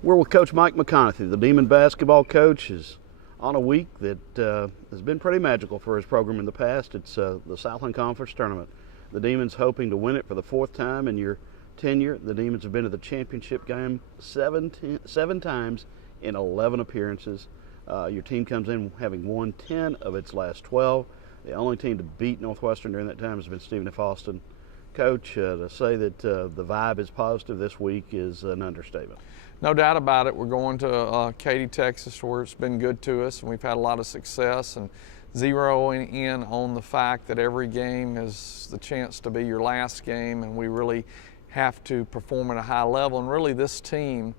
We're with Coach Mike McConathy. The Demon basketball coach is on a week that has been pretty magical for his program in the past. It's the Southland Conference Tournament. The Demons hoping to win it for the fourth time in your tenure. The Demons have been to the championship game seven times in 11 appearances. Your team comes in having won 10 of its last 12. The only team to beat Northwestern during that time has been Stephen F. Austin. Coach, to say that the vibe is positive this week is an understatement. No doubt about it. We're going to Katy, Texas, where it's been good to us, and we've had a lot of success. And zeroing in on the fact that every game is the chance to be your last game, and we really have to perform at a high level. And really, this team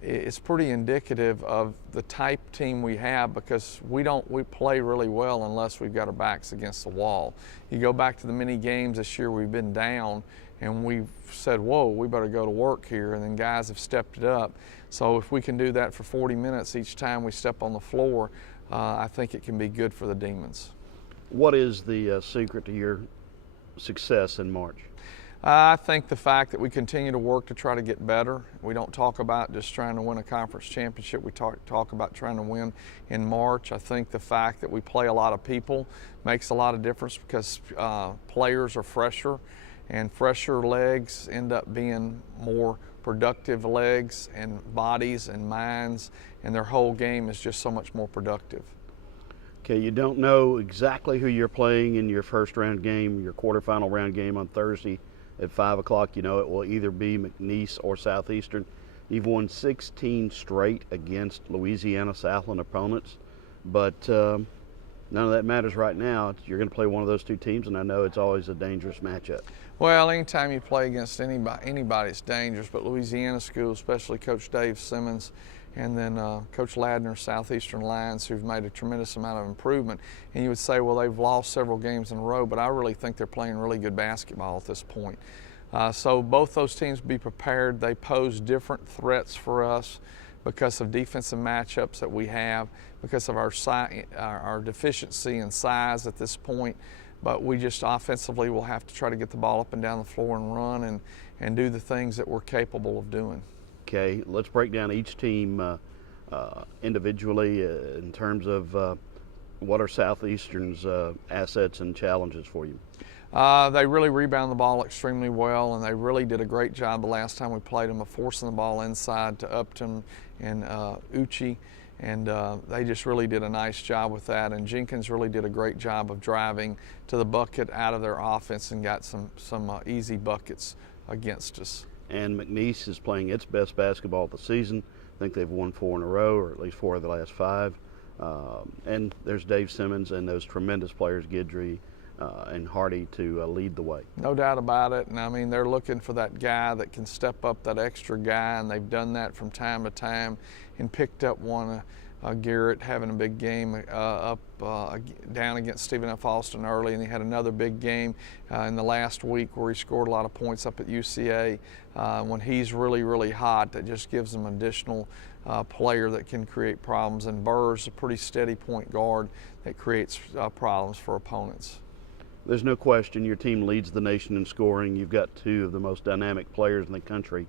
is pretty indicative of the type team we have, because we play really well unless we've got our backs against the wall. You go back to the many games this year we've been down, and we've said, whoa, we better go to work here, and then guys have stepped it up. So if we can do that for 40 minutes each time we step on the floor, I think it can be good for the Demons. What is the secret to your success in March? I think the fact that we continue to work to try to get better. We don't talk about just trying to win a conference championship. We talk about trying to win in March. I think the fact that we play a lot of people makes a lot of difference, because players are fresher, and fresher legs end up being more productive legs and bodies and minds, and their whole game is just so much more productive. Okay, you don't know exactly who you're playing in your first round game, your quarterfinal round game on Thursday at 5 o'clock. You know it will either be McNeese or Southeastern. You've won 16 straight against Louisiana Southland opponents, but none of that matters right now. You're going to play one of those two teams, and I know it's always a dangerous matchup. Well, anytime you play against anybody, it's dangerous, but Louisiana school, especially Coach Dave Simmons, and then Coach Ladner, Southeastern Lions, who've made a tremendous amount of improvement. And you would say, well, they've lost several games in a row, but I really think they're playing really good basketball at this point. So both those teams be prepared. They pose different threats for us because of defensive matchups that we have, because of our deficiency in size at this point. But we just offensively will have to try to get the ball up and down the floor and run and do the things that we're capable of doing. Okay, let's break down each team individually in terms of what are Southeastern's assets and challenges for you. They really rebound the ball extremely well, and they really did a great job the last time we played them of forcing the ball inside to Upton and Uchi, and they just really did a nice job with that. And Jenkins really did a great job of driving to the bucket out of their offense and got some easy buckets against us. And McNeese is playing its best basketball of the season. I think they've won 4 in a row, or at least 4 of the last 5. And there's Dave Simmons and those tremendous players, Guidry and Hardy, to lead the way. No doubt about it. And I mean, they're looking for that guy that can step up, that extra guy, and they've done that from time to time and picked up one. Garrett having a big game down against Stephen F. Austin early, and he had another big game in the last week where he scored a lot of points up at UCA. When he's really, really hot, that just gives them an additional player that can create problems. And Burr's a pretty steady point guard that creates problems for opponents. There's no question your team leads the nation in scoring. You've got 2 of the most dynamic players in the country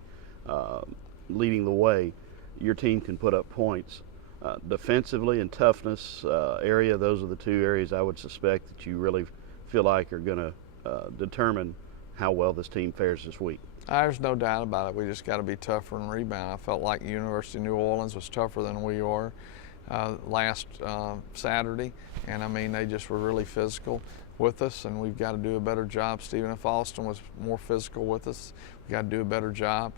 leading the way. Your team can put up points. Defensively and toughness area, those are the 2 areas I would suspect that you really feel like are going to determine how well this team fares this week. There's no doubt about it. We just got to be tougher and rebound. I felt like University of New Orleans was tougher than we are last Saturday, and I mean, they just were really physical with us, and we've got to do a better job. Stephen F. Austin was more physical with us. We've got to do a better job.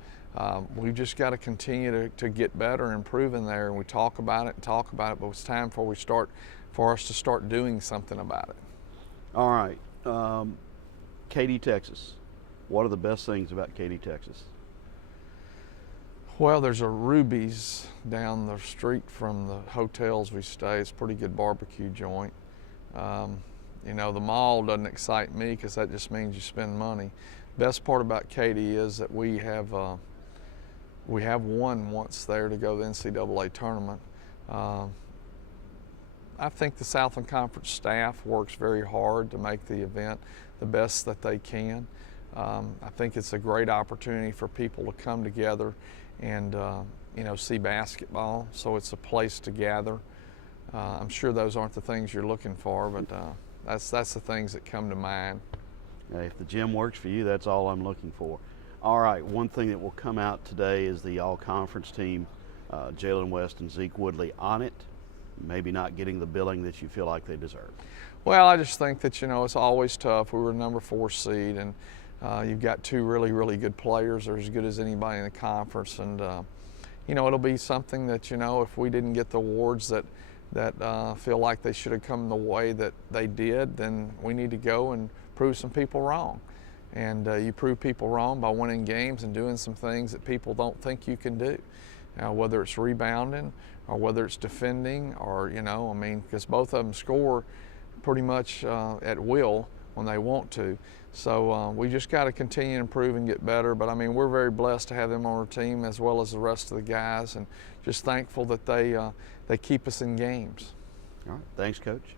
We've just got to continue to get better and improve in there, and we talk about it, but it's time for us to start doing something about it. All right, Katy, Texas. What are the best things about Katy, Texas? Well, there's a Ruby's down the street from the hotels we stay. It's a pretty good barbecue joint. You know, the mall doesn't excite me because that just means you spend money. Best part about Katy is that we have won once there to go to the NCAA tournament. I think the Southland Conference staff works very hard to make the event the best that they can. I think it's a great opportunity for people to come together and see basketball. So it's a place to gather. I'm sure those aren't the things you're looking for, but that's the things that come to mind. If the gym works for you, that's all I'm looking for. All right, one thing that will come out today is the all-conference team, Jalen West and Zeke Woodley on it, maybe not getting the billing that you feel like they deserve. Well, I just think that, it's always tough. We were a number 4 seed, and you've got 2 really, really good players. They're as good as anybody in the conference, and, it'll be something that, if we didn't get the awards that feel like they should have come the way that they did, then we need to go and prove some people wrong. And you prove people wrong by winning games and doing some things that people don't think you can do. Whether it's rebounding or whether it's defending or, because both of them score pretty much at will when they want to. So we just got to continue to improve and get better. But, we're very blessed to have them on our team as well as the rest of the guys, and just thankful that they keep us in games. All right. Thanks, Coach.